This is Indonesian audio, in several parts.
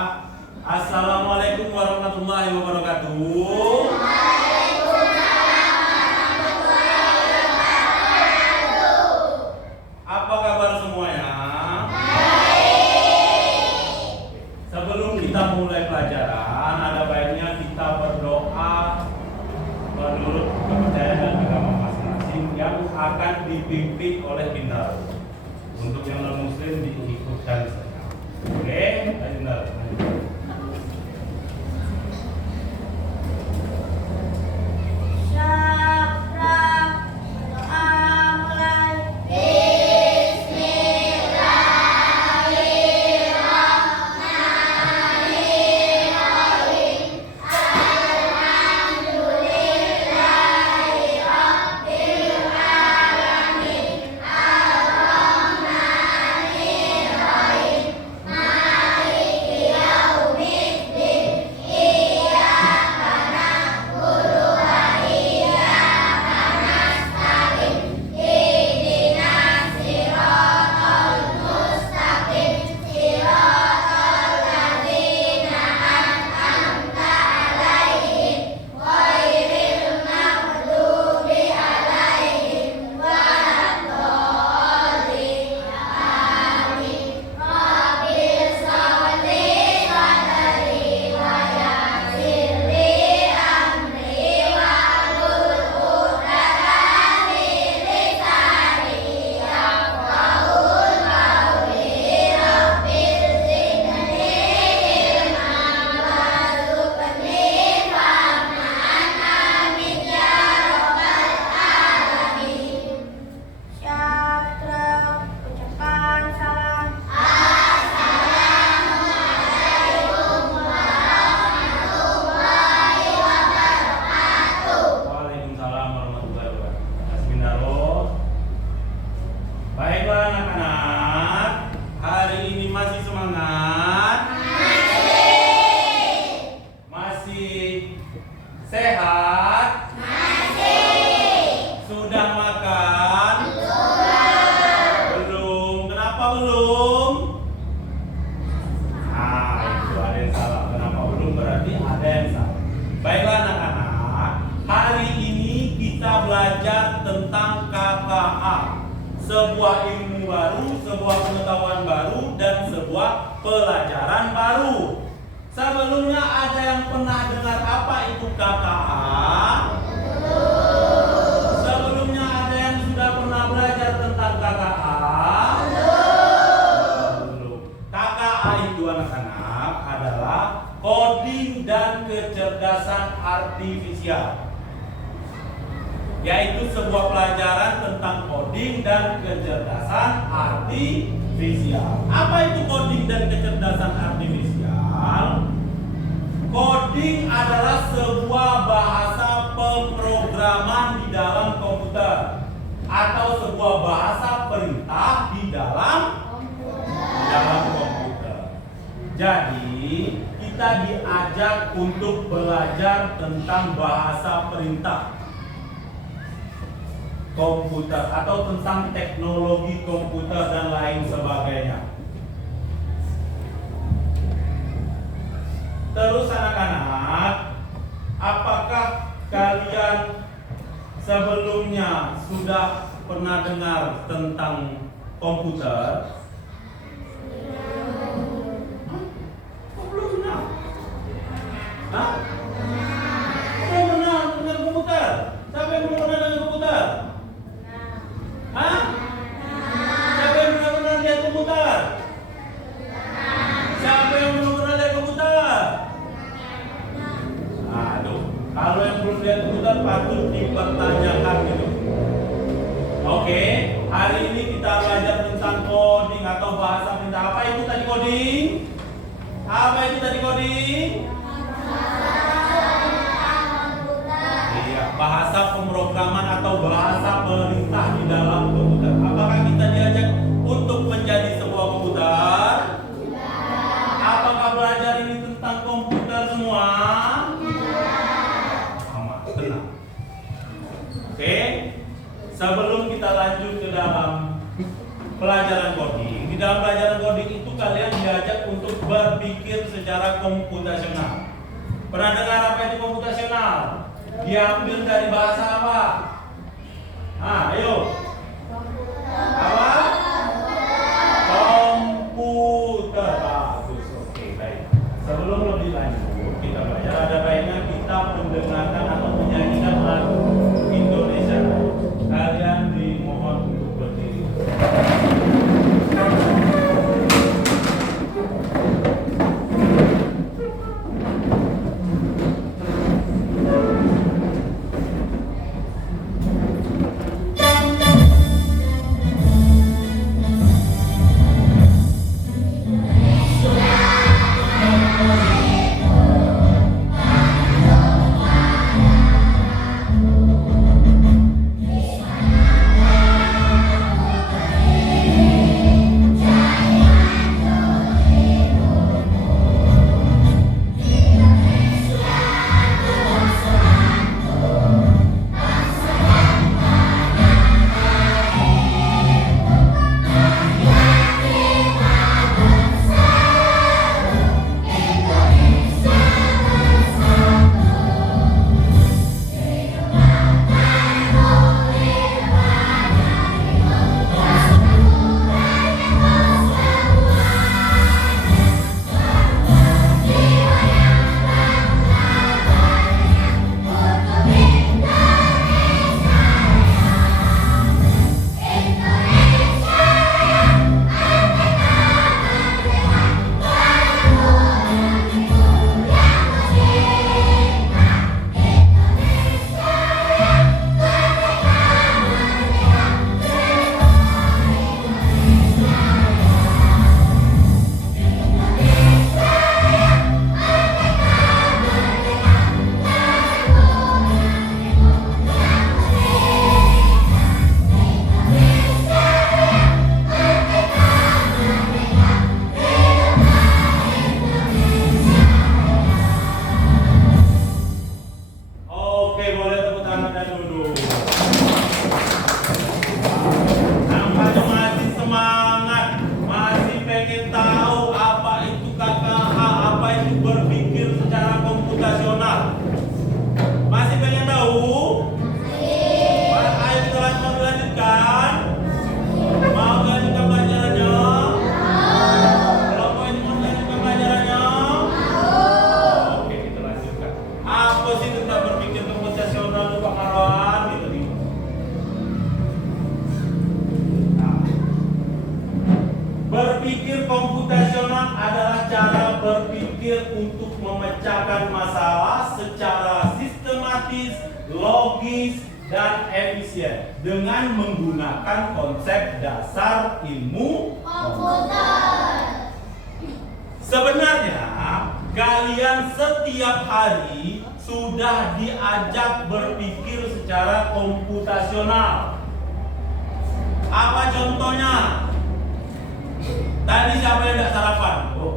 Assalamualaikum warahmatullahi wabarakatuh. Apa kabar semuanya? Sebelum kita mulai pelajaran, ada baiknya kita berdoa menurut kepercayaan agama masing-masing yang akan dipimpin oleh Bintaro. Untuk yang non-muslim diikutkan saja. Oke, Bintaro. Sehat? Masih. Sudah makan? Belum. Kenapa belum? Itu ada yang salah. Kenapa belum berarti ada yang salah. Baiklah anak-anak, hari ini kita belajar tentang KKA. Sebuah ilmu baru, sebuah pengetahuan baru, dan sebuah pelajaran baru. Sebelumnya ada yang pernah dengar apa itu KKA? Sebelumnya ada yang sudah pernah belajar tentang KKA? Belum. KKA itu anak-anak adalah coding dan kecerdasan artifisial. Yaitu sebuah pelajaran tentang coding dan kecerdasan artifisial. Apa itu coding dan kecerdasan artifisial? Coding adalah sebuah bahasa pemrograman di dalam komputer atau sebuah bahasa perintah di dalam komputer. Jadi kita diajak untuk belajar tentang bahasa perintah komputer atau tentang teknologi komputer dan lain sebagainya. Terus anak-anak, apakah kalian sebelumnya sudah pernah dengar tentang komputer? Kok belum kenal? Hah? Belum pernah dengar komputer? Siapa yang belum pernah dengar komputer? Hah? Siapa yang belum pernah lihat komputer? Siapa yang belum pernah lihat komputer? Aduh, kalau yang belum lihat komputer patut dipertanyakan gitu. Oke, hari ini kita belajar tentang coding atau bahasa perintah. Apa itu tadi coding? Apa itu tadi coding? Iya, bahasa pemrograman atau bahasa perintah di dalam komputer. Apakah kita diajak untuk menjadi sebuah komputer? Apakah belajar ini tentang komputer semua? Sama, tenang. Oke, sebelum kita lanjut ke dalam pelajaran coding, di dalam pelajaran coding itu kalian diajak untuk berpikir secara komputasional. Pernah dengar apa itu komputasional? Diambil dari bahasa apa? Ayo. Apa? Komputer. Bagus. Oke, baik. Sebelum lebih lanjut, kita belajar ada baiknya kita mendengarkan atau menyanyikan lagu Indonesia. Kalian dimohon untuk berdiri. berpikir untuk memecahkan masalah secara sistematis, logis, dan efisien dengan menggunakan konsep dasar ilmu komputer. Sebenarnya kalian setiap hari sudah diajak berpikir secara komputasional. Apa contohnya? Tadi siapa yang tidak sarapan? Oh,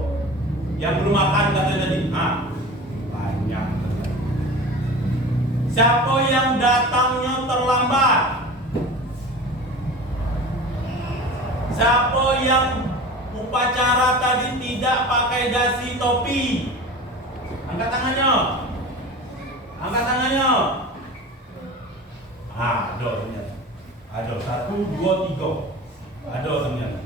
yang belum makan katanya tadi. Banyak. Siapa yang datangnya terlambat? Siapa yang upacara tadi tidak pakai dasi topi? Angkat tangannya. Angkat tangannya. Ada ternyata. Ada 1, 2, 3. Ada ternyata.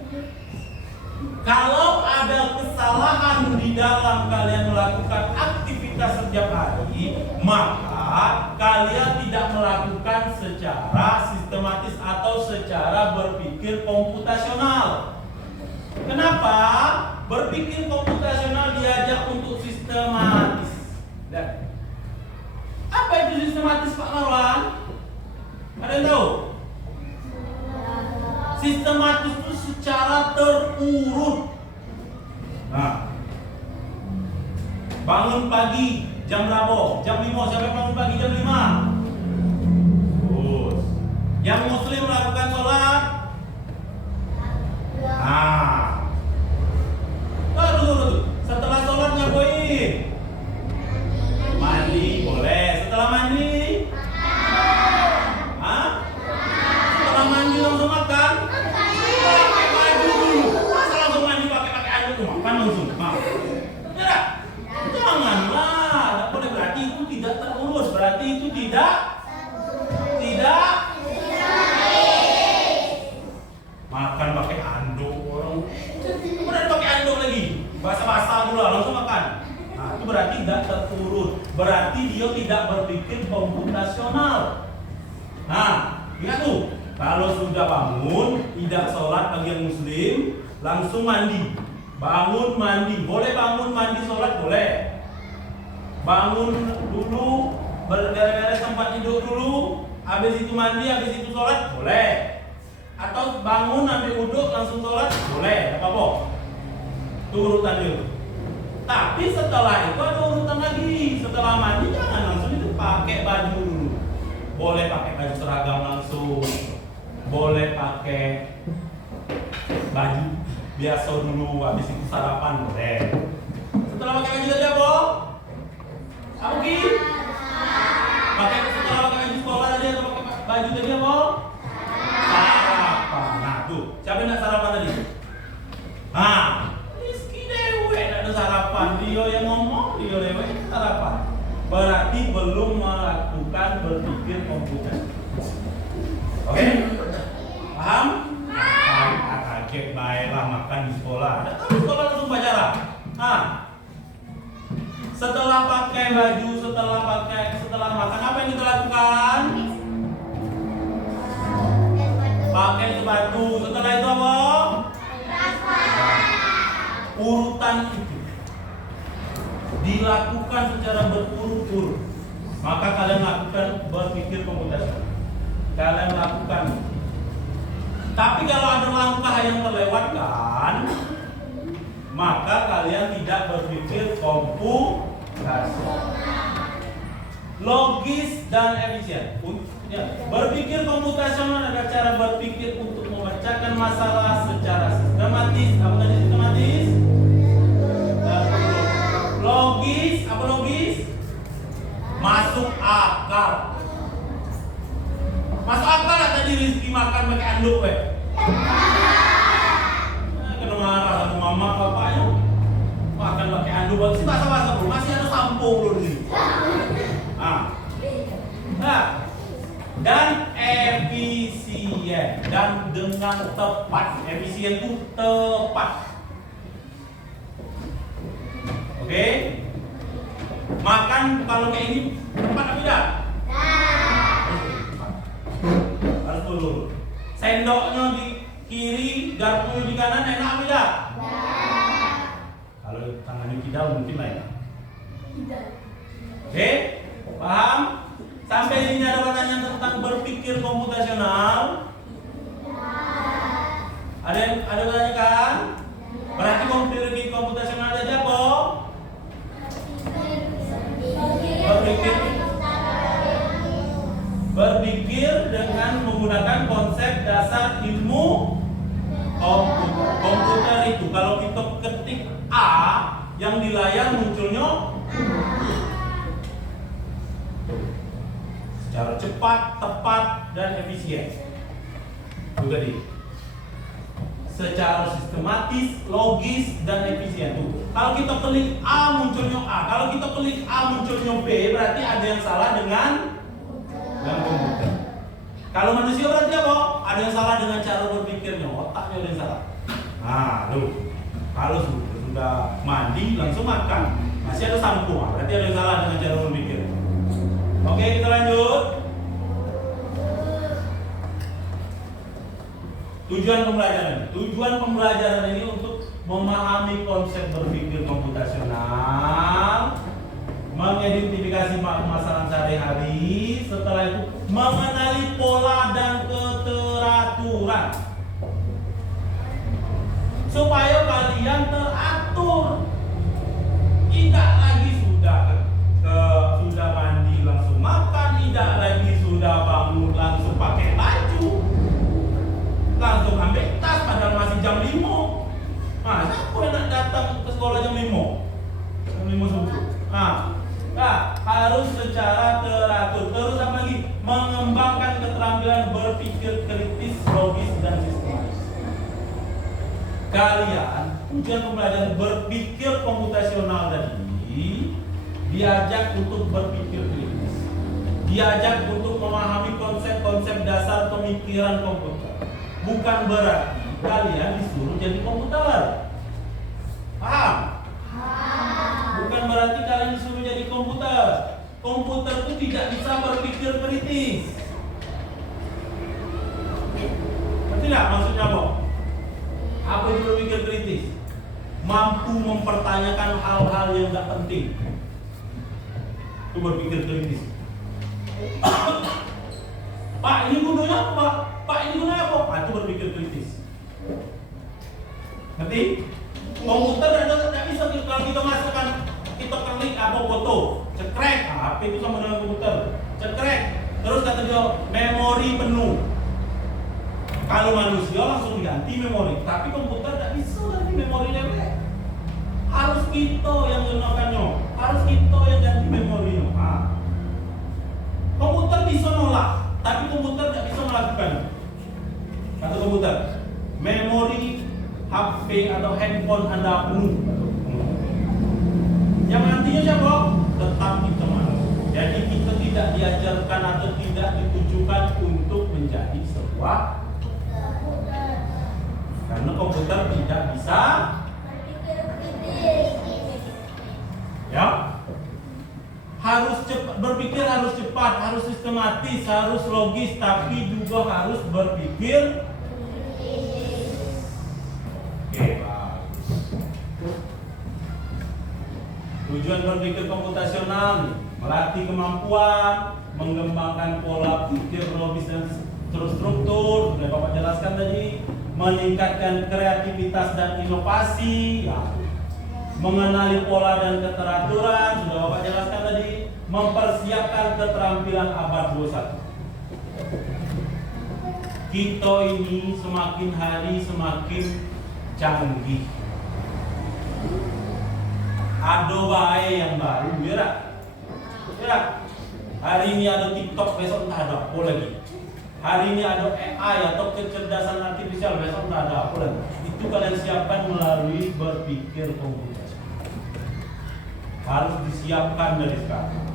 Kalau ada kesalahan di dalam kalian melakukan aktivitas setiap hari, maka kalian tidak melakukan secara sistematis atau secara berpikir komputasional. Kenapa? Berpikir komputasional diajak untuk sistematis. Dan apa itu sistematis, Pak Marwan? Ada yang tahu? Sistematis itu secara terurut. Bangun pagi jam berapa? Jam 5. Siapa bangun pagi jam 5? Terus. Yang muslim melakukan sholat? Tunggu. Setelah sholat ngapain? Mandi, boleh. Setelah mandi? Setelah mandi langsung makan? Pakai baju dulu. Masa langsung mandi pakai anduk? Makan langsung. Jangan tidak terurus, berarti itu tidak makan pakai anduk orang. Kemudian pakai anduk lagi, basah-basah dulu langsung makan. Nah, itu berarti tidak terurus. Berarti dia tidak berpikir komputasional. Nah, ingat tuh, kalau sudah bangun, tidak sholat bagi yang muslim, langsung mandi. Bangun mandi, boleh bangun mandi sholat boleh. Bangun dulu, beres-beres tempat tidur dulu, habis itu mandi, habis itu sholat boleh. Atau bangun ambil wudhu langsung sholat boleh, apa-apa. Itu urutannya. Tapi setelah itu ada urutan lagi. Setelah mandi jangan langsung itu pakai baju dulu. Boleh pakai baju seragam langsung, boleh pakai baju biasa dulu, habis itu sarapan boleh. Setelah pakai baju tadi apa? Apa Ki? Setelah pakai baju sekolah tadi atau pakai baju tadi apa? Sarapan. Nah tuh, siapa yang nak sarapan tadi? Nah, Rizky dewe nak ada sarapan. Dia yang ngomong, dia dewe sarapan. Berarti belum melakukan berpikir komputer. Oke? Paham? Kaget baiklah makan di sekolah. Datang di sekolah langsung pacaran. Nah, setelah pakai baju, setelah makan apa yang kita lakukan? Pakai sepatu. Setelah itu apa? Urutan itu dilakukan secara berurut-urut. Maka kalian lakukan berpikir komputasi. Kalian lakukan. Tapi kalau ada langkah yang terlewatkan, maka kalian tidak berpikir komputasi. Logis dan efisien. Berpikir komputasional adalah cara berpikir untuk memecahkan masalah secara sistematis. Apa tadi sistematis? Logis. Apa logis? Masuk akal. Masuk akal lah tadi Rizky makan pakai anduk kena marah sama mama bapaknya. Makan pakai anduk bagus basah-basah bro. Masih ada sampo bro di sini. Nah, dan efisien dan dengan tepat. Efisien itu tepat. Oke? Makan kalau kayak ini tepat apa tidak? Harus dulu. Sendoknya di kiri, garpunya di kanan, enak apa tidak? Kalau tangannya kidal mungkin lain. Oke? Paham? Sampai sini ada pertanyaan tentang berpikir komputasional? Ada yang bertanya kan? Berarti berpikir komputasional ada apa? Berpikir dengan menggunakan konsep dasar ilmu komputer. Komputer itu kalau kita ketik A, yang di layar munculnya secara cepat, tepat, dan efisien. Itu tadi. Secara sistematis, logis, dan efisien. Tuh. Kalau kita klik A munculnya A, kalau kita klik A munculnya B, berarti ada yang salah dengan komputer. Kalau manusia berarti apa? Ada yang salah dengan cara berpikirnya, otaknya ada yang salah. Nah, tuh. Kalau sudah mandi langsung makan, masih ada sampo, berarti ada yang salah dengan cara berpikir. Oke, kita lanjut. Tujuan pembelajaran ini untuk memahami konsep berpikir komputasional, mengidentifikasi permasalahan sehari-hari, setelah itu mengenali pola dan keteraturan supaya kalian teratur. Tidak lagi sudah mandi langsung makan, tidak lagi sudah bangun langsung pakai baju, langsung ambil tas padahal masih jam 5. Nah, siapa yang nak datang ke sekolah jam 5? Jam 5 subuh. Nah, harus secara teratur. Terus apa lagi? Mengembangkan keterampilan berpikir kritis, logis, dan sistematis. Kalian, tujuan pembelajaran berpikir komputasional tadi diajak untuk berpikir kritis, diajak untuk memahami konsep-konsep dasar pemikiran komputer. Bukan berarti kalian disuruh jadi komputer. Paham? Bukan berarti kalian disuruh jadi komputer. Komputer itu tidak bisa berpikir kritis. Ngerti nggak maksudnya, Bok? Apa itu berpikir kritis? Mampu mempertanyakan hal-hal yang nggak penting. Itu berpikir kritis. Pak, ini gunanya apa? Pak, ini gunanya apa? Pak, itu berpikir kritis. Ngerti? Komputer tidak bisa kalau kita masukkan, kita klik apa foto, cekrek, HP itu sama dengan komputer, cekrek. Terus kata dia memori penuh. Kalau manusia langsung diganti memori, tapi komputer tidak bisa ganti memorinya. Harus kita yang gunakannya, harus kita yang ganti memorinya. Komputer bisa nolak, tapi komputer tidak bisa melakukannya. Kata komputer, memori HP atau handphone Anda penuh. Yang nantinya siapa? Tetap kita manusia. Jadi kita tidak diajarkan atau tidak ditujukan untuk menjadi sebuah, karena komputer tidak bisa ya. Harus cepat berpikir, harus cepat, harus sistematis, harus logis, tapi juga harus berpikir. Tujuan berpikir komputasional melatih kemampuan, mengembangkan pola pikir logis dan terstruktur, sudah Bapak jelaskan tadi, meningkatkan kreativitas dan inovasi, ya. Mengenali pola dan keteraturan, sudah Bapak jelaskan tadi, mempersiapkan keterampilan abad 21. Kita ini semakin hari semakin canggih. Ada bae yang baru, ya. Hari ini ada TikTok, besok entah ada apa lagi. Hari ini ada AI atau kecerdasan artifisial, besok entah ada apa lagi. Itu kalian siapkan melalui berpikir komputasi. Harus disiapkan dari sekarang.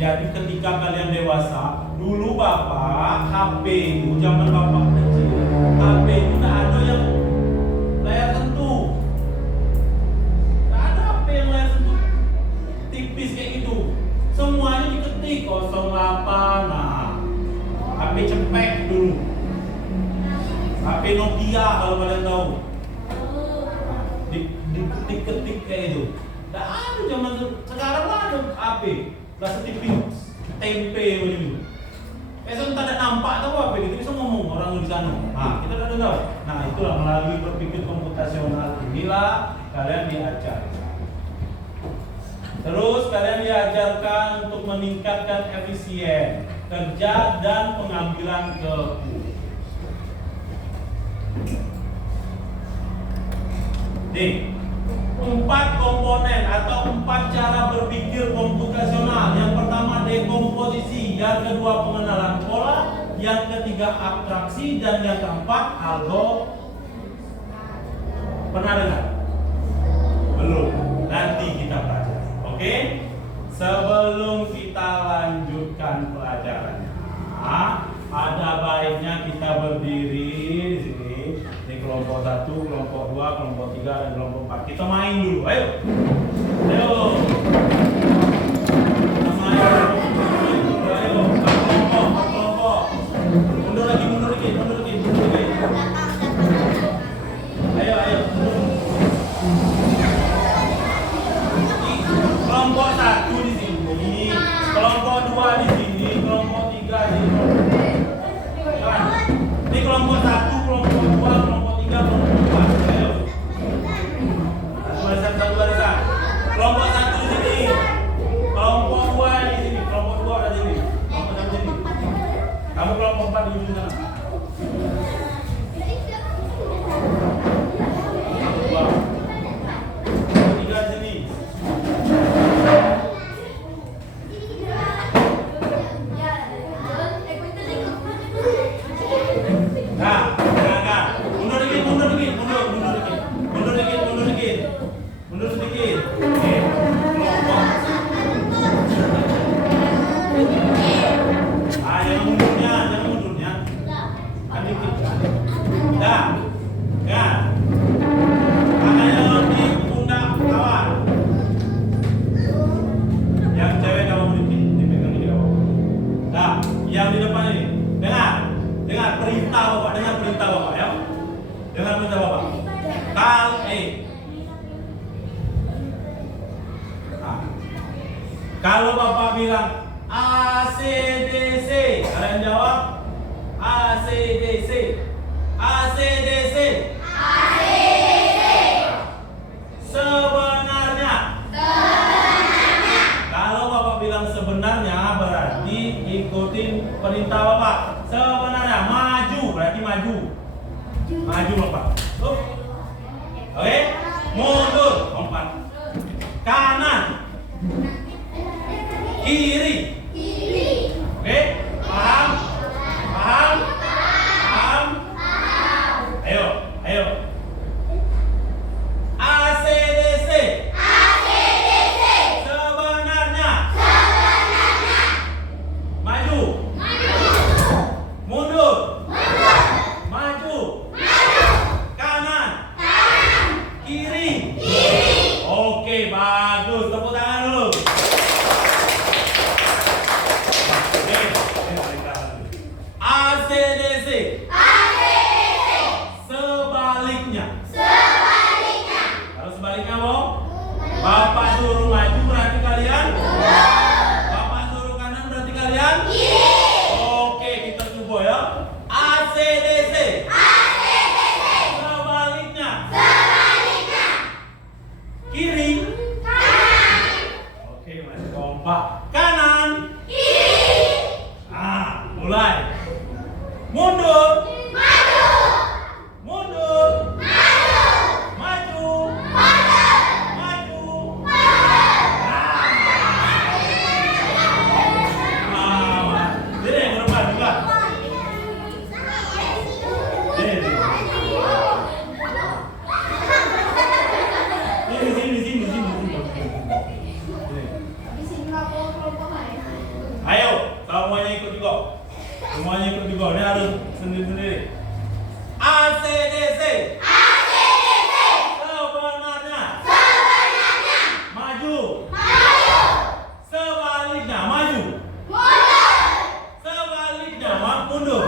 Jadi ketika kalian dewasa, dulu Bapak HP itu zaman Bapak kecil, HP itu tidak ada yang layar sentuh. Tipis kayak gitu, semuanya diketik 08. Nah, HP cepet dulu, HP Nokia kalau kalian tahu, diketik kayak itu. Tidak ada zaman sekarang ada HP, nggak setipis tempe begitu. Besok tak ada nampak atau apa gitu, bisa ngomong orang di sana. Nah, kita tidak dengar. Nah, itulah melalui berpikir komputasional inilah kalian diajarkan. Terus kalian diajarkan untuk meningkatkan efisien kerja dan pengambilan keputusan. Nih, 4 komponen atau 4 cara berpikir komputasional. Yang pertama dekomposisi, yang kedua pengenalan pola, yang ketiga abstraksi, dan yang keempat algoritma. Pernah dengar? Belum. Nanti kita pelajari. Oke, sebelum kita lanjutkan pelajarannya, ada baiknya kita berdiri di sini. Ini kelompok 1, kelompok 2, kelompok 3, dan kelompok 4. Kita main dulu, ayo. Ayo. Kita main dulu. Ayo, kelompok. Mundur lagi. Ayo. Kelompok 1 di sini, kelompok 2 di sini, kelompok 3 di sini. Ini kelompok 1, kelompok 2, kelompok 3, kelompok 4. Ayo. Barisan satu barisan. Kelompok 1 di sini. Bapak bilang ACDC. Kalian jawab ACDC. ACDC. Sebenarnya. Kalau Bapak bilang sebenarnya berarti ikutin perintah Bapak. Sebenarnya maju berarti maju. Maju Bapak. Oke. Mundur lompat. Kanan. Kiri. Oke. Paham? Paham? Paham? Ayo. ACDC. Sebenarnya. Maju. Mundur. Maju. Kanan. Kiri. Oke, bagus. Tepuk tangan dulu. ACDC. Sebaliknya. Kalau sebaliknya mau? Bapak suruh maju berarti kalian? Bapak suruh kanan berarti kalian? Oke, kita coba ya. ACDC. Sebaliknya. Kiri. Oke, masih kompak. Kanan. Mulai. Mundur. Mundur. Maju. Jadi yang berempat juga. Sini. Ayo, semuanya ikut juga. Ini harus sendiri-sendiri. ACDC. Sebenarnya. Maju. Sebaliknya maju. Sebaliknya mundur.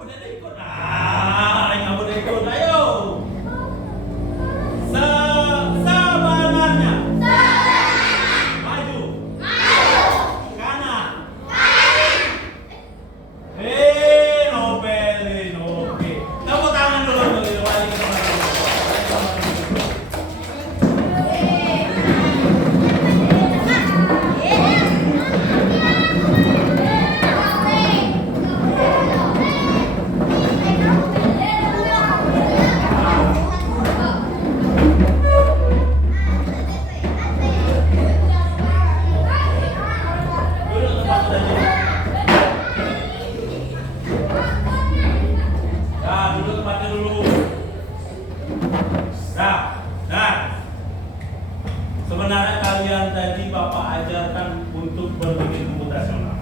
Udah ikut. Nggak boleh ikut. Ayo. Sebenarnya. Maju. Kanan. Nobelin. Oke. Tepuk tangan dulu. Balik ke tempat. Duduk tempatnya dulu. Sebenarnya kalian tadi Bapak ajarkan untuk berpikir komputasional.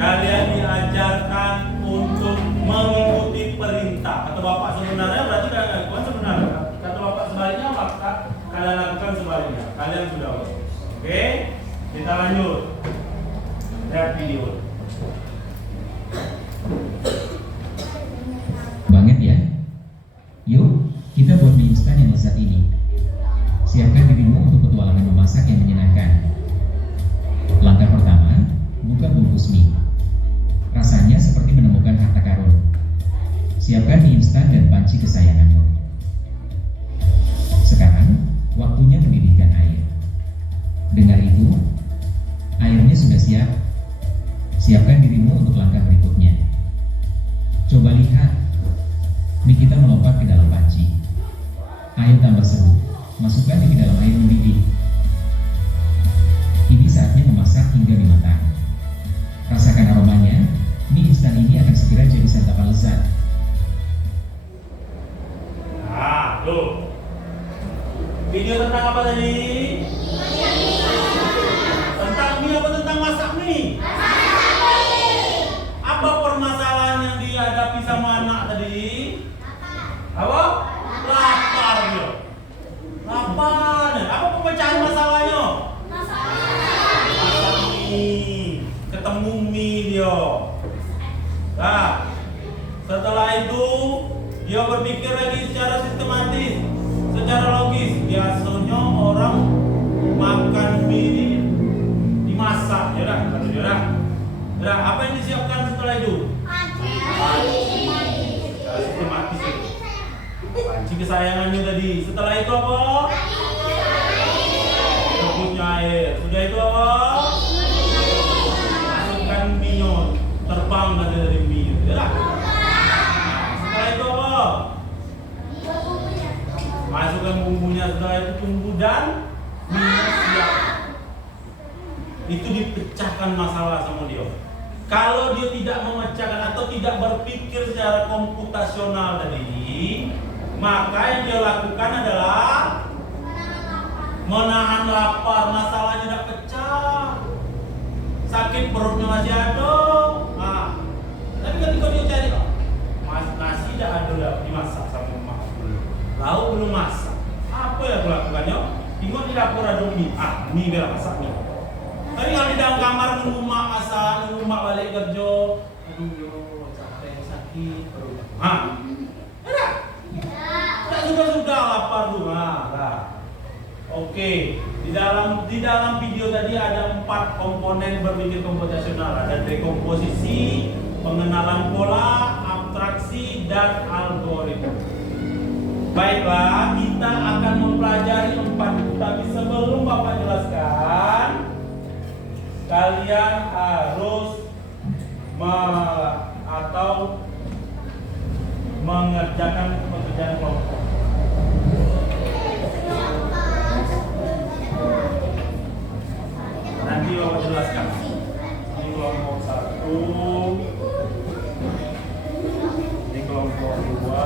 Kalian diajarkan untuk mengikuti perintah. Kata Bapak sebenarnya berarti kalian lakukan sebenarnya. Kata Bapak sebaliknya maka kalian lakukan sebaliknya. Kalian sudah oke? Kita lanjut. Lihat video. Banget ya. Yuk, kita buat mie instan yang lezat ini. Siapkan dirimu untuk petualangan memasak yang menyenangkan. Langkah pertama, buka bungkus mie. Rasanya seperti menemukan harta karun. Siapkan mie instan dan panci kesayanganmu. Sekarang, waktunya mendidihkan air. Dengar itu? Airnya sudah siap. Siapkan dirimu untuk langkah berikutnya. Coba lihat, mie kita melompat ke dalam panci. Ayo tambah seru, masukkan mie ke dalam air mendidih. Ini saatnya memasak hingga mie matang. Rasakan aromanya, mie instan ini akan segera jadi santapan lezat. Tuh. Video tentang apa tadi? Tentang mie apa tentang masak mie? Nah, apa yang disiapkan setelah itu? Sistematis itu. Panci kesayangannya tadi. Setelah itu apa? Rebusnya air. Sudah itu apa? Masukkan minyak. Terbang dari minyak. Ya. Setelah itu apa? Masukkan bumbunya. Setelah itu tunggu dan minyak siap. Itu dipecahkan masalah sama dia. Kalau dia tidak memecahkan atau tidak berpikir secara komputasional tadi, maka yang dia lakukan adalah menahan lapar. Masalahnya tidak pecah, sakit perutnya masih ada. Nah, tapi ketika dia cari, nasi tidak ada dimasak sama emak, lauk belum masak. Apa yang dia lakukannya? Tengok di dapur ada mie, mie biar masak mie. Tapi kalau di dalam kamar nunggu mak masak, nunggu mak balik kerja, aduh yo capek sakit perut. Ada? Tak sudah lapar tuh. Oke. Di dalam video tadi ada 4 komponen berpikir komputasional. Ada dekomposisi, pengenalan pola, abstraksi, dan algoritma. Baiklah, kita akan mempelajari 4 itu. Tapi sebelum Bapak jelaskan, kalian harus mengerjakan pekerjaan kelompok. Nanti Bapak jelaskan. Ini kelompok 1, ini kelompok 2.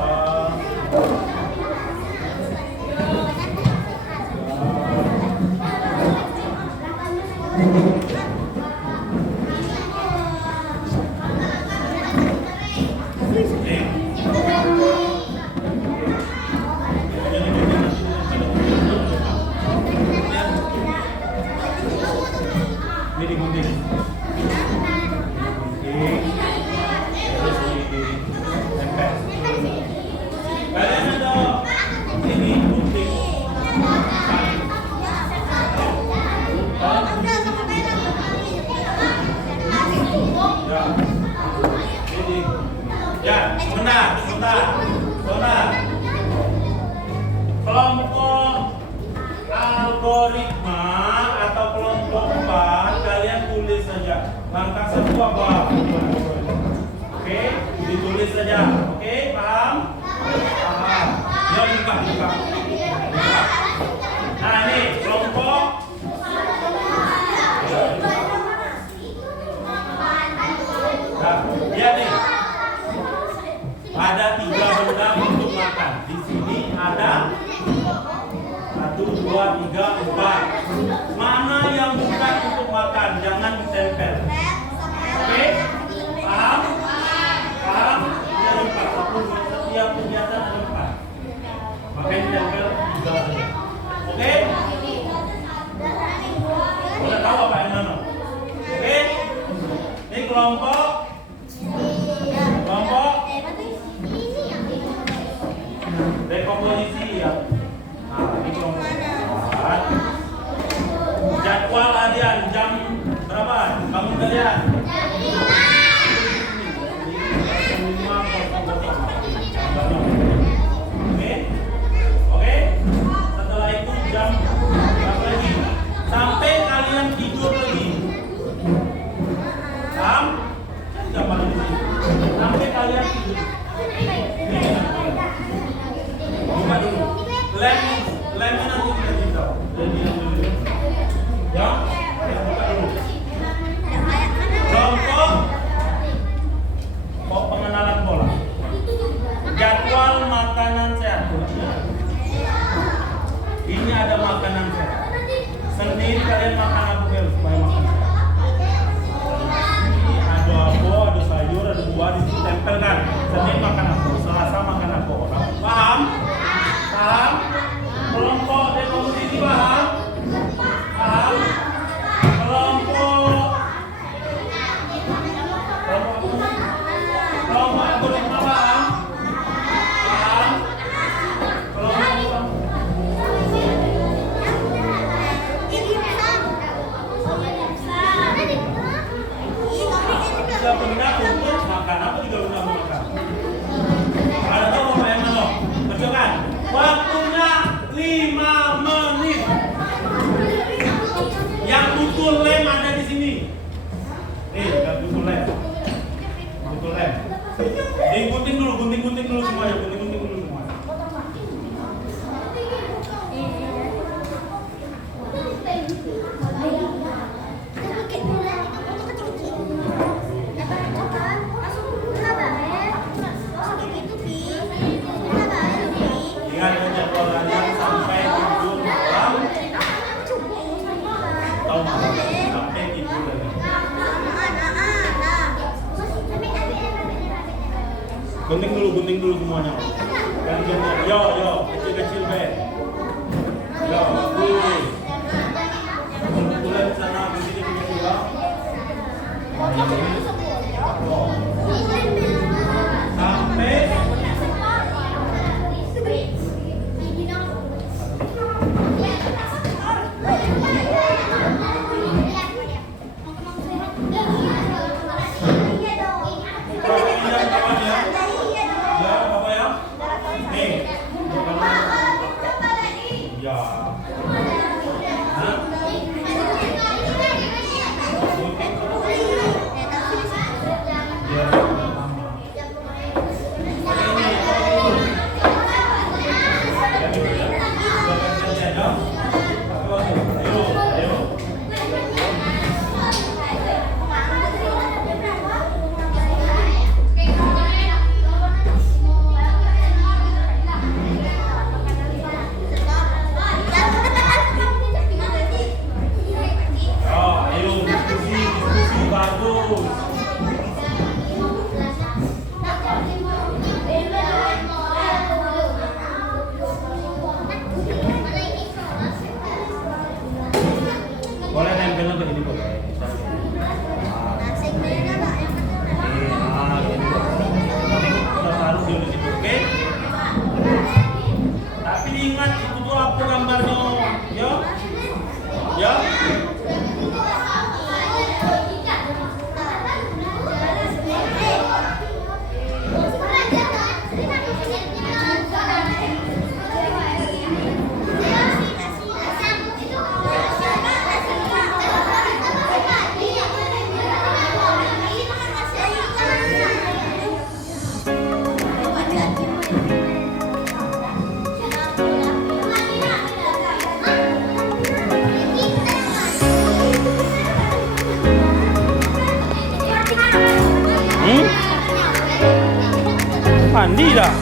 Kelompok algoritma atau kelompok 4 kalian tulis saja. Langkah 1 apa? Oke, ditulis saja. Oke, paham? Paham. Ya, buka. Nah, ini kelompok. Nah, lihat nih. Ada 3 benda untuk makan. Di sini ada 1, 2, 3, 4. Mana yang bukan untuk makan? Jangan ditempel. Oke? Paham? Paham? Ada 4. Setiap kegiatan ada 4. Makanya ditempel 3 saja. Oke? Udah tahu apa yang mana? Oke? Ini kelompok dekomposisi ya. Nah, ini kelompok 4. Jadwal harian jam berapa? Bangun kalian? Oke? Setelah itu jam berapa lagi? Sampai kalian tidur lagi. Paham? Jangan di sini. Sampai kalian tidur. Buka dulu. Lemnya nanti kita tinjau. Ya, buka dulu. gunting dulu semuanya. Gantiannya. Yo, kecil-kecil be. Yo, bagus. Mulai di sana, begini kecil ya. Sampai boleh nempel ke ini boleh. Kita taruh dulu situ, oke? Tapi ingat itu tuh apa gambarnya, ya? Ya? Mandi dah.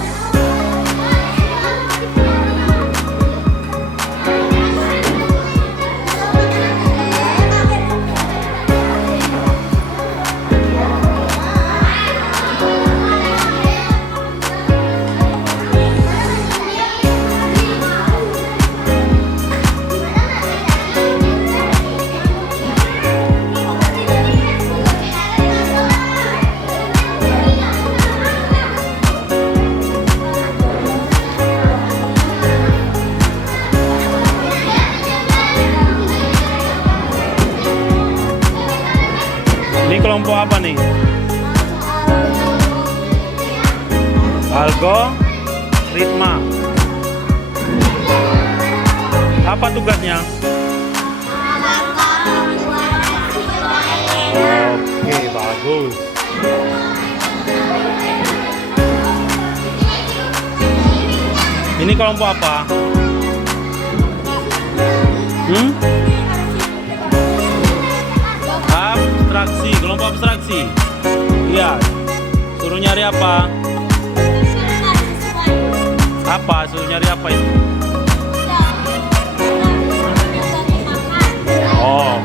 Ini kelompok apa nih? Algoritma. Apa tugasnya? Oke, bagus. Ini kelompok apa? Abstraksi, kelompok abstraksi. Iya. Suruh nyari apa? Apa? Suruh nyari apa itu? Oh.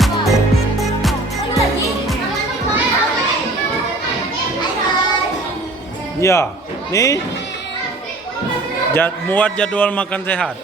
Iya. Nih. Muat jadwal makan sehat.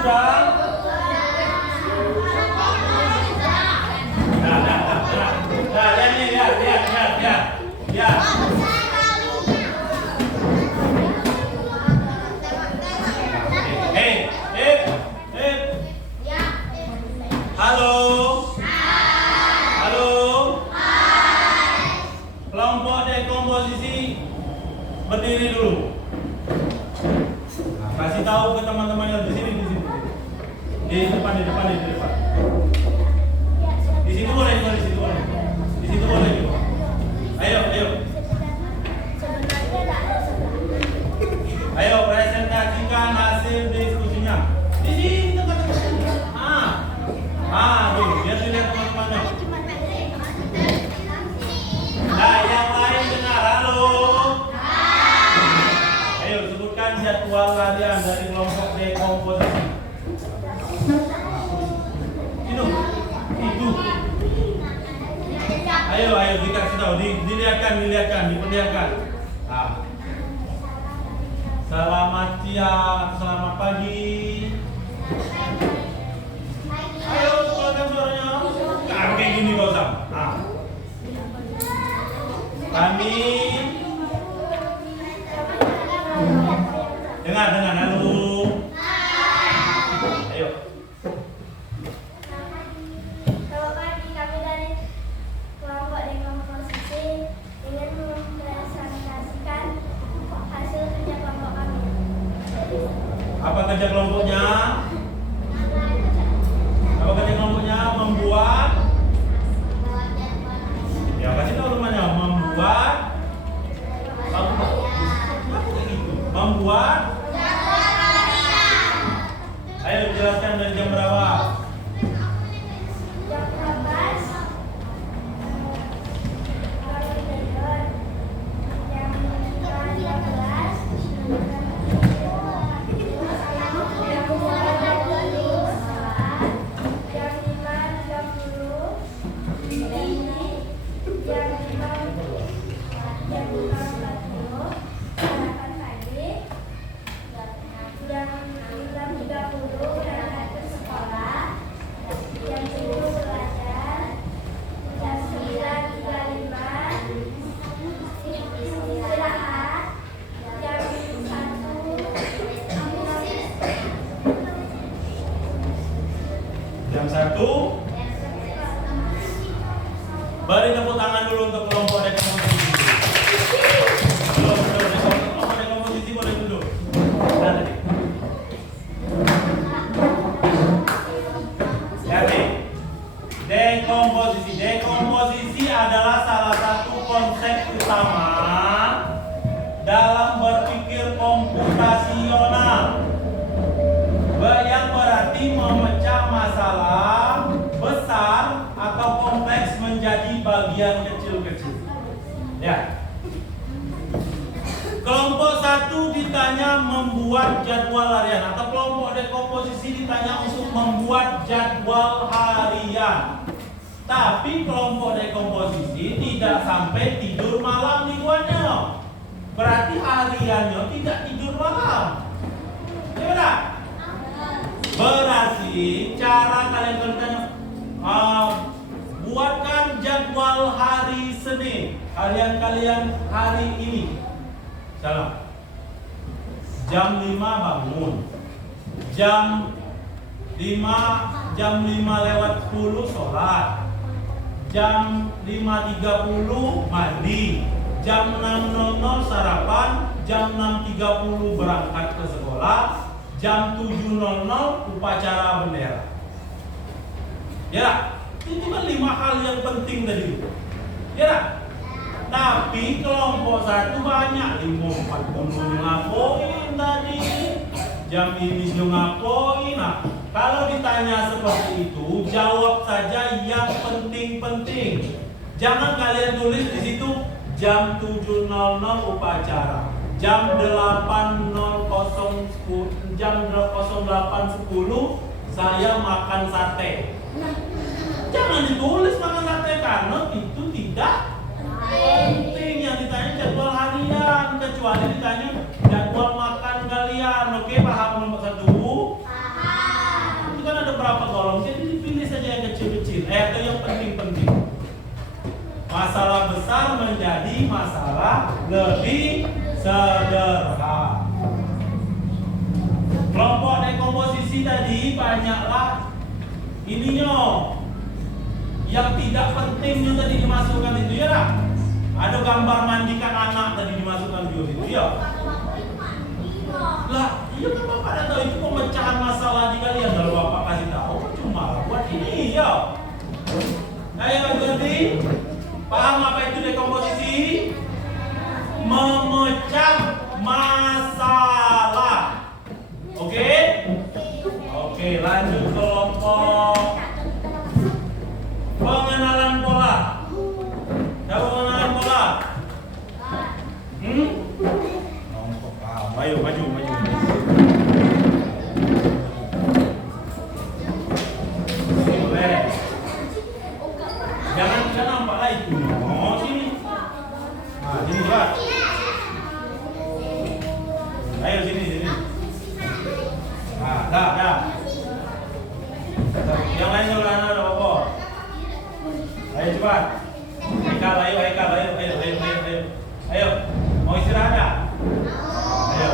sudah? Nah, lihat. Halo. Kelompok dekomposisi berdiri dulu. Nah, kasih tahu ke teman-teman yang di sini. Di depan. Di situ boleh. Di situ boleh juga. Ayo presentasikan hasil diskusinya. Di sini tengah-tengah. Tuh, biar dilihat teman-temannya. Nah, yang lain dengar. Halo. Ayo sebutkan jadwal latihan dari kelompok dekomposisi. Itu. Ayo dikasih tahu, dilihatkan, diperlihatkan. Nah. Selamat siang, selamat pagi. Ayo keluarkan suaranya. Kayak gini kau Sam. Nah. Kami dengar halo. Ayo. Selamat pagi, kami dari kelompok dekomposisi ingin mempresentasikan hasil kerja kelompok kami. Apa kerja kelompoknya? Membuat. Ya kasih tahu rumahnya. Membuat. Ayo jelaskan dari jam berapa? Jam 12, jam 1. Beri tepuk tangan dulu untuk kelompok dekomposisi. Kelompok dekomposisi boleh duduk. Dekomposisi adalah salah satu konsep utama dalam berpikir komputasional, yang berarti memecah masalah besar atau kompleks menjadi bagian kecil-kecil. Ya. Kelompok 1 ditanya membuat jadwal harian, atau kelompok dekomposisi ditanya untuk membuat jadwal harian. Tapi kelompok dekomposisi tidak sampai tidur malam mingguannya. Berarti hariannya tidak tidur malam. Ya, berarti cara kalian kerjanya buatkan jadwal hari Senin. Kalian hari ini. Salam. Jam 5 bangun. Jam 5 lewat 10 sholat. Jam 5.30 mandi. Jam 6.00 sarapan. Jam 6.30 berangkat ke sekolah. Jam 7.00 upacara bendera. Ya, itu kan 5 hal yang penting tadi. Ya, tapi kelompok 1 banyak. 5.40 ngapain tadi? Jam ini ngapain? Nah, kalau ditanya seperti itu, jawab saja yang penting-penting. Jangan kalian tulis di situ jam 7.00 upacara. Jam 08.10 saya makan sate. Jangan ditulis makan sate karena itu tidak penting. Yang ditanya jadwal harian, kecuali ditanya jadwal makan kalian. Oke, paham kelompok 1? atau yang penting-penting. Masalah besar menjadi masalah lebih sederhana. Kelompok dekomposisi tadi banyaklah ininya yang tidak pentingnya tadi dimasukkan itu ya lah. Ada gambar mandikan anak tadi dimasukkan juga itu ya. Lah, iya kan Bapak ada tahu itu pemecahan masalah di kalian kalau Bapak kasih tahu cuma buat ini ya. Ayo ngerti? Paham apa itu dekomposisi? Memecah masalah. Oke? Oke, lanjut kelompok pengenalan pola. Tahu pengenalan pola? Kelompok ayo maju. Boleh. Jangan nampak lah itu. Oh, sini. Nah, sini Pak. Ayo sini. Nah, dah. Yang lain udah ada apa? Ayo cepat. Ayo. Mau istirahat dah? Ayo.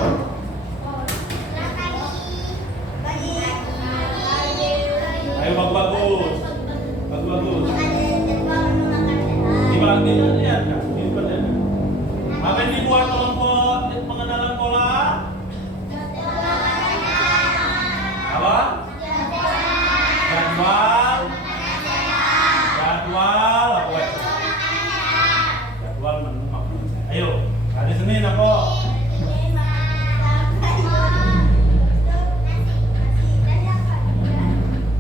Ayo bagus. Dibagi lihat kan? Apa yang dibuat kelompok pengenalan pola? Apa? Jadwal apa? Jadwal menu makan. Ayo, hari Senin apa?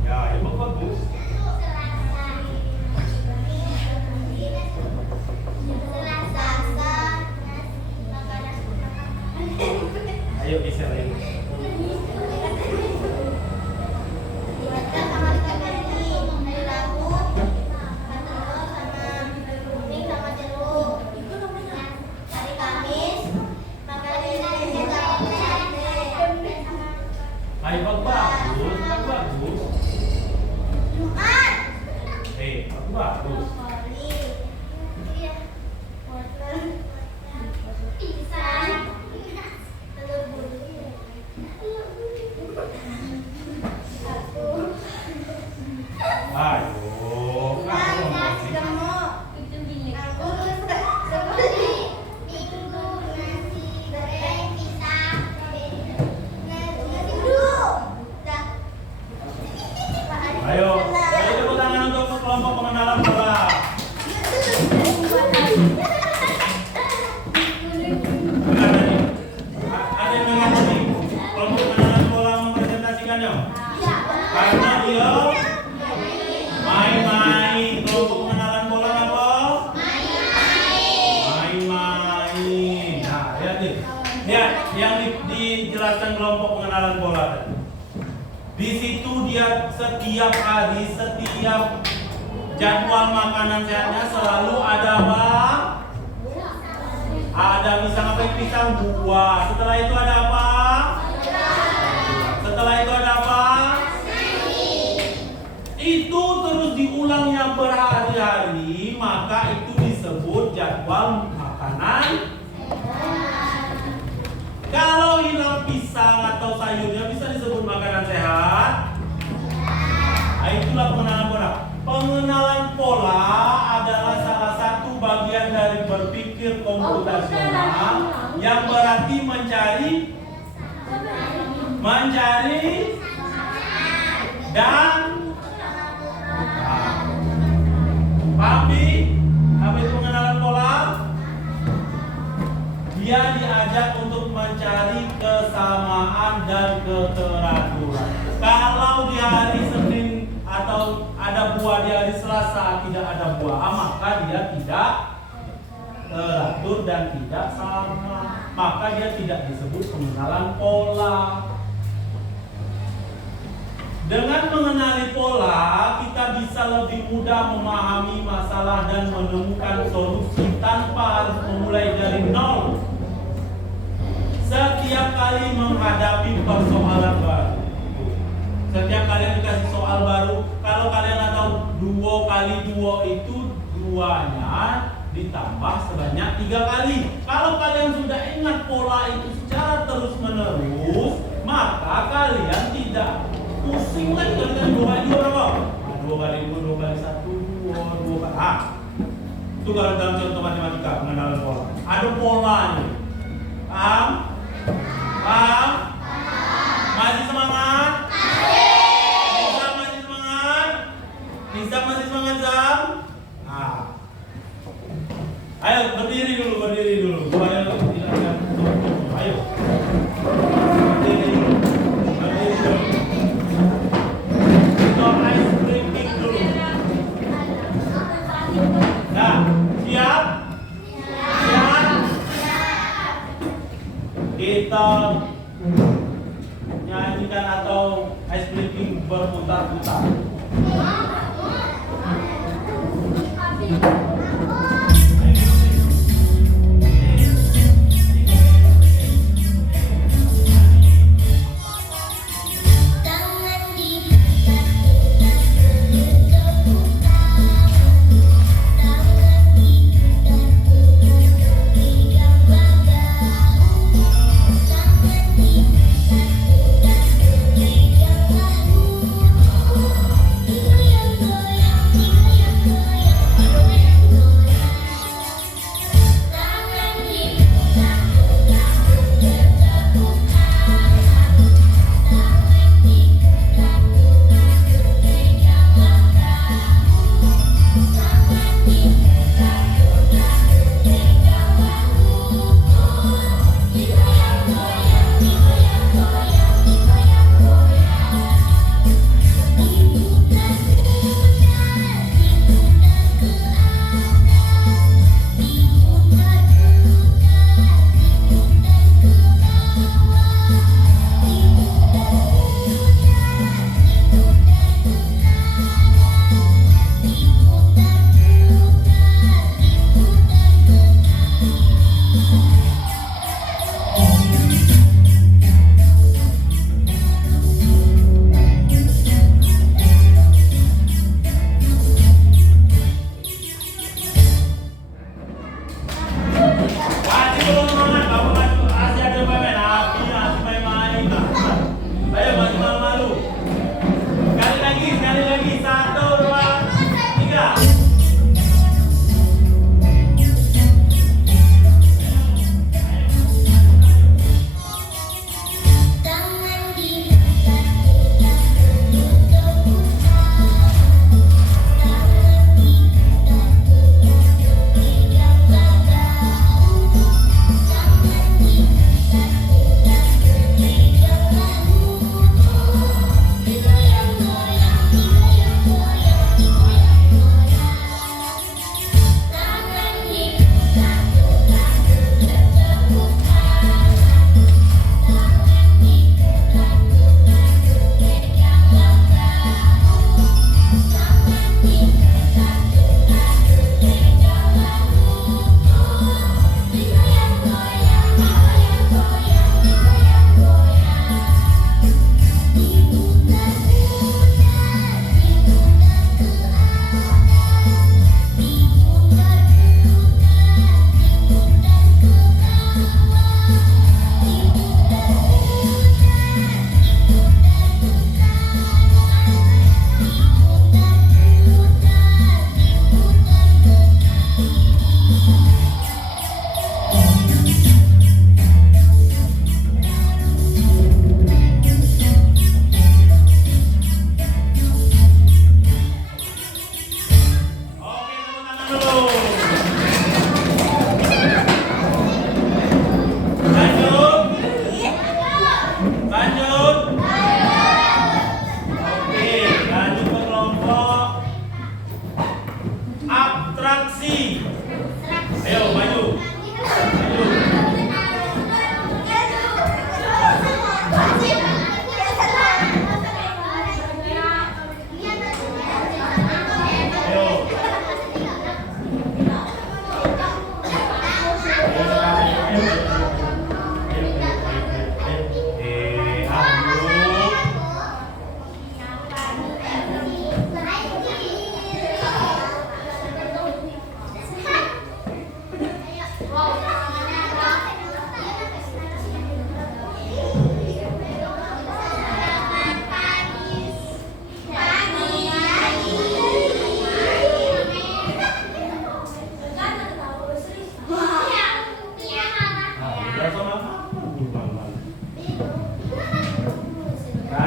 Ya, itu bagus. Ayo bisa lagi. Ayo bagus. Bagus. Ayo tepuk tangan untuk kelompok pengenalan pola. Dengar tadi? Ada yang dengar tadi? Kelompok pengenalan pola mempresentasikannya? Karena dia main-main. Kelompok pengenalan pola apa? Main-main. Nah, lihat nih. Lihat yang dijelaskan kelompok pengenalan pola tadi. Di situ dia setiap hari, setiap jadwal makanan sehatnya selalu ada apa? Ada pisang buah. Setelah itu ada apa? Itu terus diulangnya berhari-hari, maka itu disebut jadwal makanan. Kalau hilang pisang atau sayurnya bisa disebut makanan sehat. Nah, itulah pengenalan pola. Pengenalan pola adalah salah satu bagian dari berpikir komputasional yang berarti mencari dan Papi, apa itu pengenalan pola? Dia diajak untuk mencari kesamaan dan keteraturan. Kalau di hari Senin atau ada buah, di hari Selasa tidak ada buah, maka dia tidak teratur dan tidak sama. Maka dia tidak disebut pengenalan pola. Dengan mengenali pola, kita bisa lebih mudah memahami masalah dan menemukan solusi tanpa harus memulai dari nol. Setiap kali menghadapi persoalan baru, setiap kalian dikasih soal baru, kalau kalian tahu duo kali 2 itu 2-nya ditambah sebanyak 3 kali. Kalau kalian sudah ingat pola itu secara terus menerus, maka kalian tidak pusing lagi. Kalian 2 kali 2 berapa? 2 kali 2, 2 kali 1, 2 kali. Itu kalau dalam contoh matematika pengenalan pola. Ada polanya. Paham? Paham? Masih semangat? Nizam masih semangat? Nizam masih semangat, Zam? Nah. Ayo berdiri dulu. Supaya tidak ada tutup. Ayo. Berdiri dulu. Kita ice breaking dulu. Nah, siap? Siap? Kita nyanyikan atau ice breaking berputar-putar.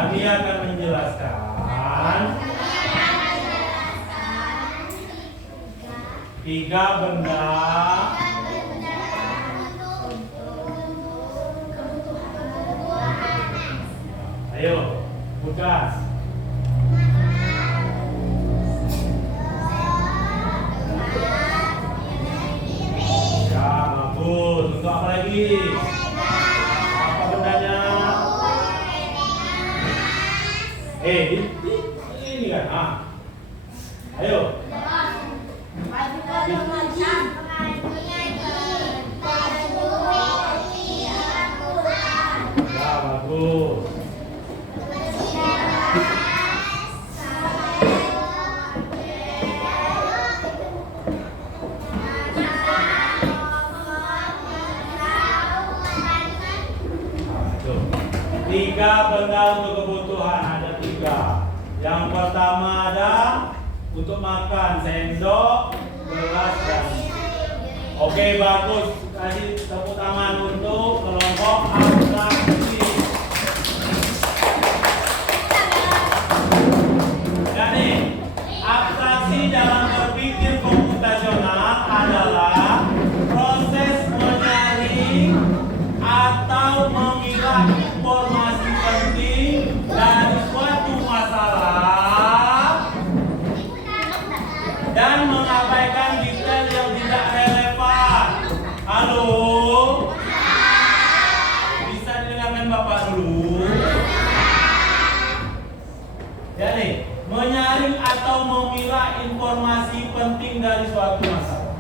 Kami akan menjelaskan 3 benda ayo, tugas. Ya, bagus. Untuk apa lagi? Apa bendanya? Ini kan. Ayo. Ya, bagus. Tiga benda untuk kebutuhan ada 3. Yang pertama ada untuk makan, sendok, gelas, dan oke, bagus. Kasih tepuk tangan untuk kelompok abstraksi. Jadi abstraksi dalam berpikir komputasional adalah proses menyaring atau memilah informasi penting dari suatu masalah dan mengabaikan detail yang tidak relevan. Halo? Bisa didengarkan Bapak dulu? Jadi, menyaring atau memilah informasi penting dari suatu masalah.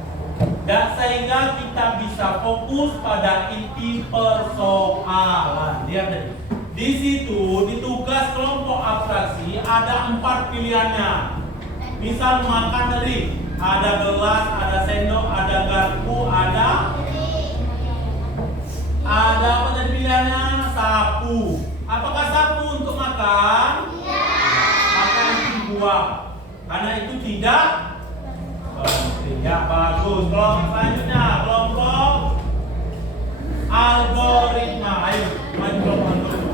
Dan sehingga kita bisa fokus pada inti persoalan. Lihat tadi. Di situ di tugas kelompok abstraksi ada 4 pilihannya. Misal makan tadi, ada gelas, ada sendok, ada garpu, ada apa tadi pilihannya? Sapu. Apakah sapu untuk makan? Maka itu buang. Karena itu tidak penting. Ya, bagus. Kelompok selanjutnya, kelompok algoritma. Ayo, maju kelompok algoritma.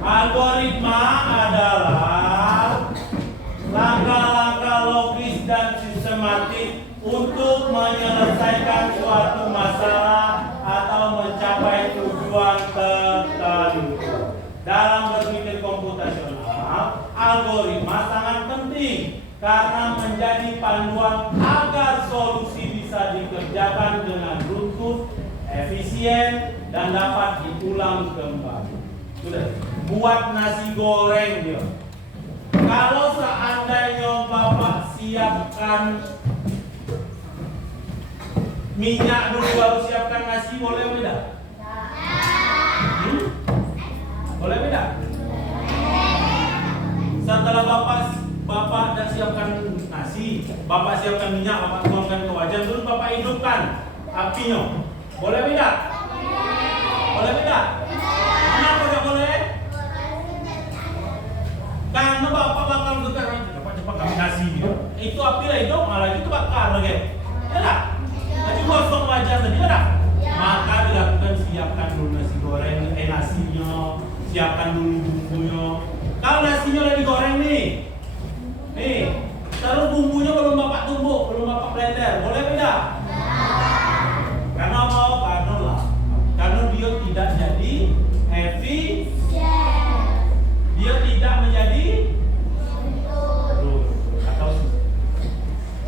Algoritma adalah langkah-langkah logis dan sistematik untuk menyelesaikan suatu masalah atau mencapai tujuan tertentu. Dalam berpikir komputasional, algoritma sangat penting karena menjadi panduan agar solusi bisa dikerjakan dengan runtut, efisien, dan dapat diulang kembali. Sudah, buat nasi goreng dia. Kalau seandainya Bapak siapkan minyak dulu baru siapkan nasi, boleh tidak? Boleh tidak? Setelah Bapak dah siapkan nasi, Bapak siapkan minyak, Bapak tuangkan ke wajan, terus Bapak hidupkan apinya. Boleh tidak? Boleh tidak? Kenapa tidak boleh? Karena Bapak bakal cepat kami nasi gitu. Itu api lah hidup, malah itu bakar lagi. Ya tak? Jadi gosok wajan tadi ya tak? Maka dilakukan siapkan dulu nasi goreng, nasinya, siapkan dulu bumbunya. Kalau nasinya udah digoreng nih, taruh bumbunya belum Bapak tumbuk, belum Bapak blender, boleh tidak? Karena mau, karena dia tidak jadi heavy, dia tidak menjadi atau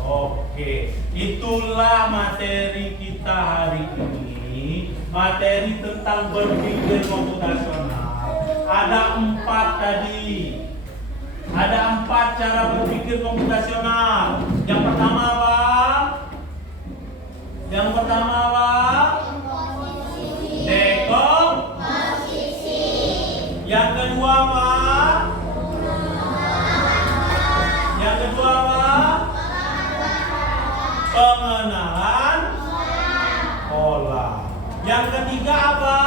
oke, itulah materi kita hari ini, materi tentang berpikir komputasional. Ada 4 tadi. Ada 4 cara berpikir komputasional. Yang pertama apa? Dekomposisi. Yang kedua apa? Pengenalan pola. Yang ketiga apa?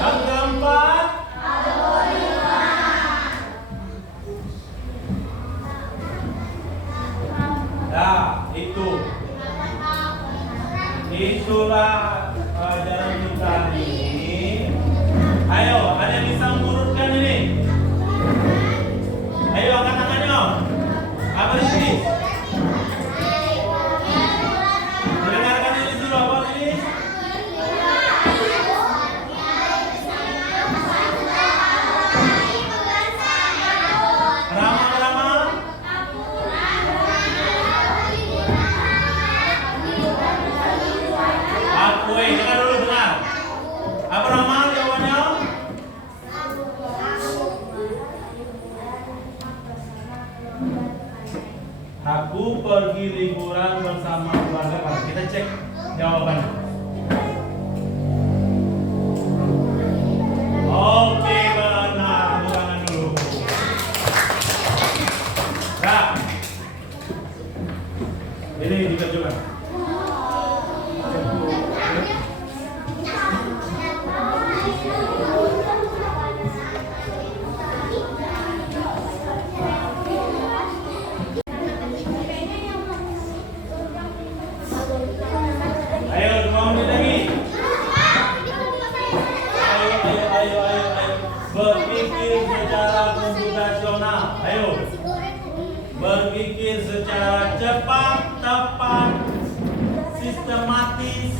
Yang keempat, itulah pelajaran kita hari ini. Ayo, ada yang bisa mengurutkan ini? Ayo angkat tangannya. Apa di sini? Dengarkan ini dulu apa ini? Dengar. Apa ramal jawabannya? Aku pergi liburan bersama keluarga. Kita cek jawabannya. Oke, benar. Tangan dulu. Nah, ini dikerjakan. Berpikir secara komputasional. Ayo. Berpikir secara cepat, tepat, sistematis,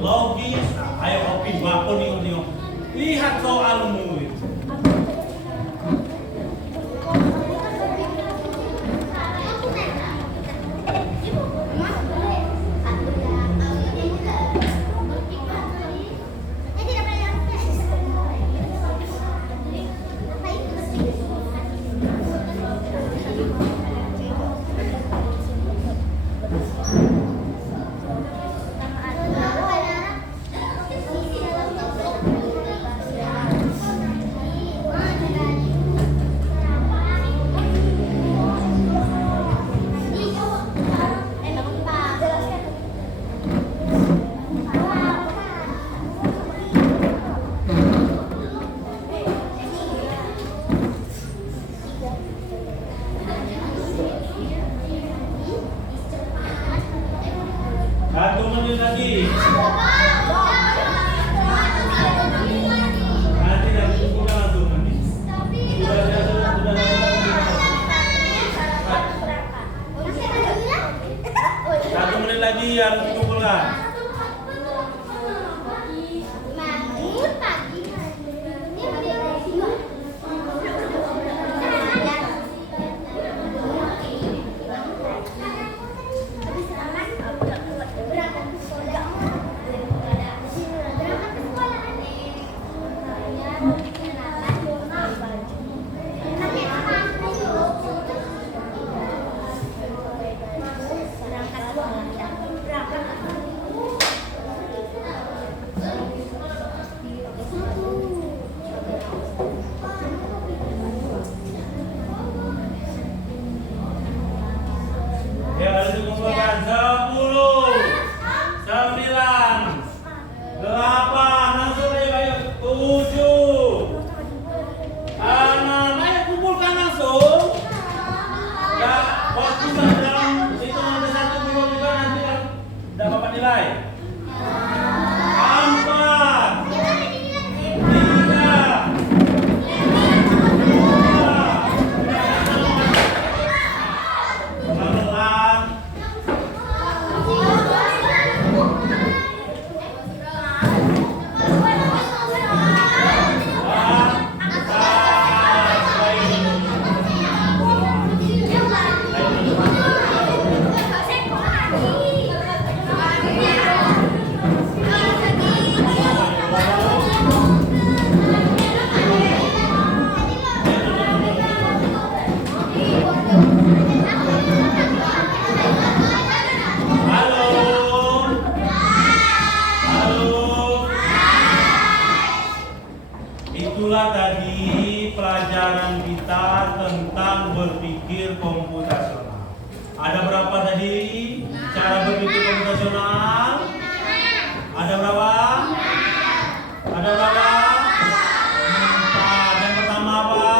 logis. Ayo Opin, Bapak nih. Lihat soalmu. Satu menit lagi. Nanti dan bukan langsung nanti. Satu menit lagi harus dikumpulkan. kita tentang berpikir komputasional. Ada berapa tadi cara berpikir komputasional? Ada berapa? Ada berapa? 4. Yang pertama apa?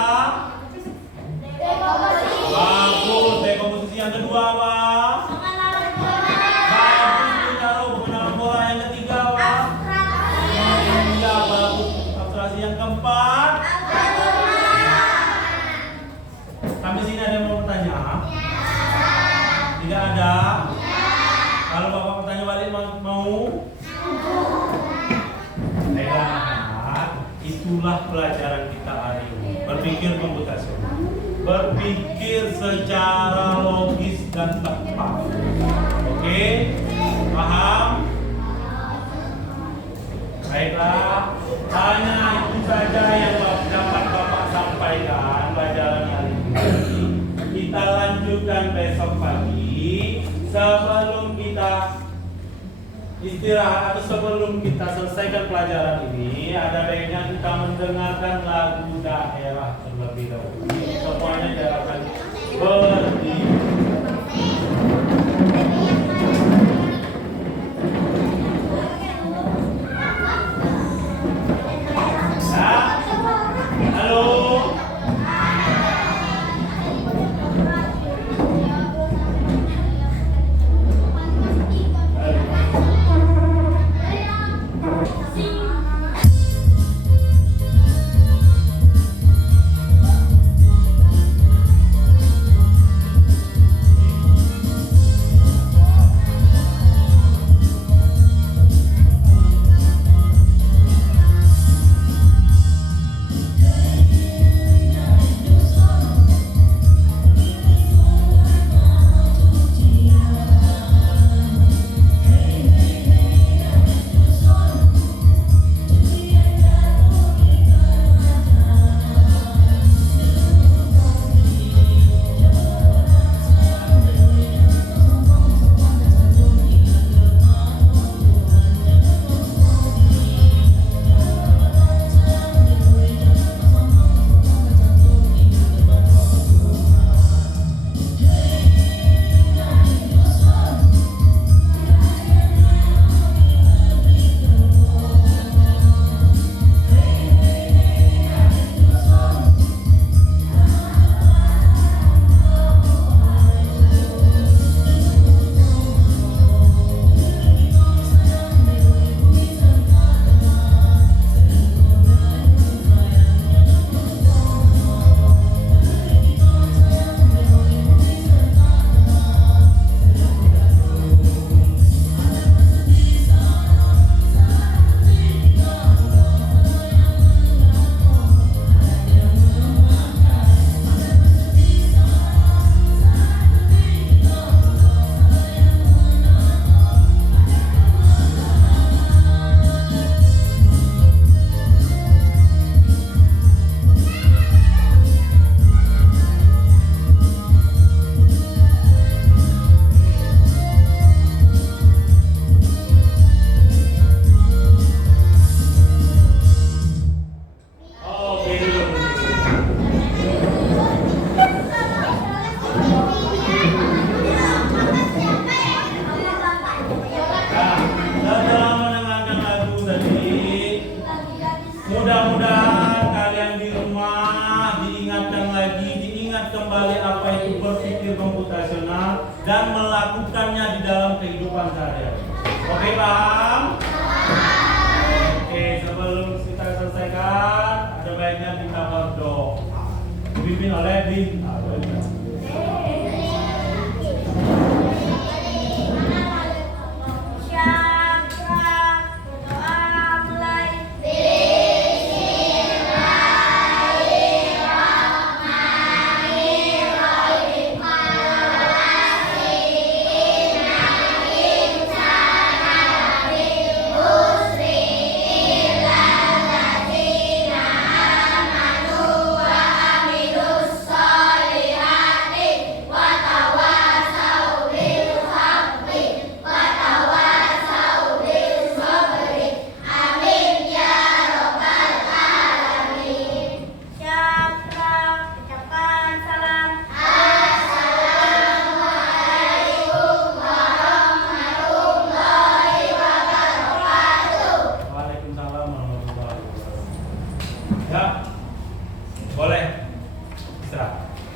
Bagus. Dekomposisi. Yang kedua apa? Bagus. Ditaruh pengenalan pola. Yang ketiga apa? Iya, bagus. Abstraksi. Yang keempat? Sampai sini ada yang mau bertanya? Tidak ada? Kalau Bapak bertanya balik mau? Baiklah anak-anak, itulah pelajaran kita hari ini. Berpikir komputasional, berpikir secara logis dan tepat. Oke? Paham? Baiklah, hanya itu saja yang dapat Bapak sampaikan pelajaran hari ini. Kita lanjutkan besok pagi. Sebelum kita istirahat atau sebelum kita selesaikan pelajaran ini, ada baiknya kita mendengarkan lagu daerah terlebih dahulu. Semuanya diharapkan berdiri. Halo. Mudah-mudahan kalian di rumah diingatkan lagi, diingat kembali apa itu berpikir komputasional dan melakukannya di dalam kehidupan sehari-hari. Oke, paham? Oke, sebelum kita selesaikan, ada baiknya kita berdoa. Dipimpin oleh Dinta. Solihah bermanfaat.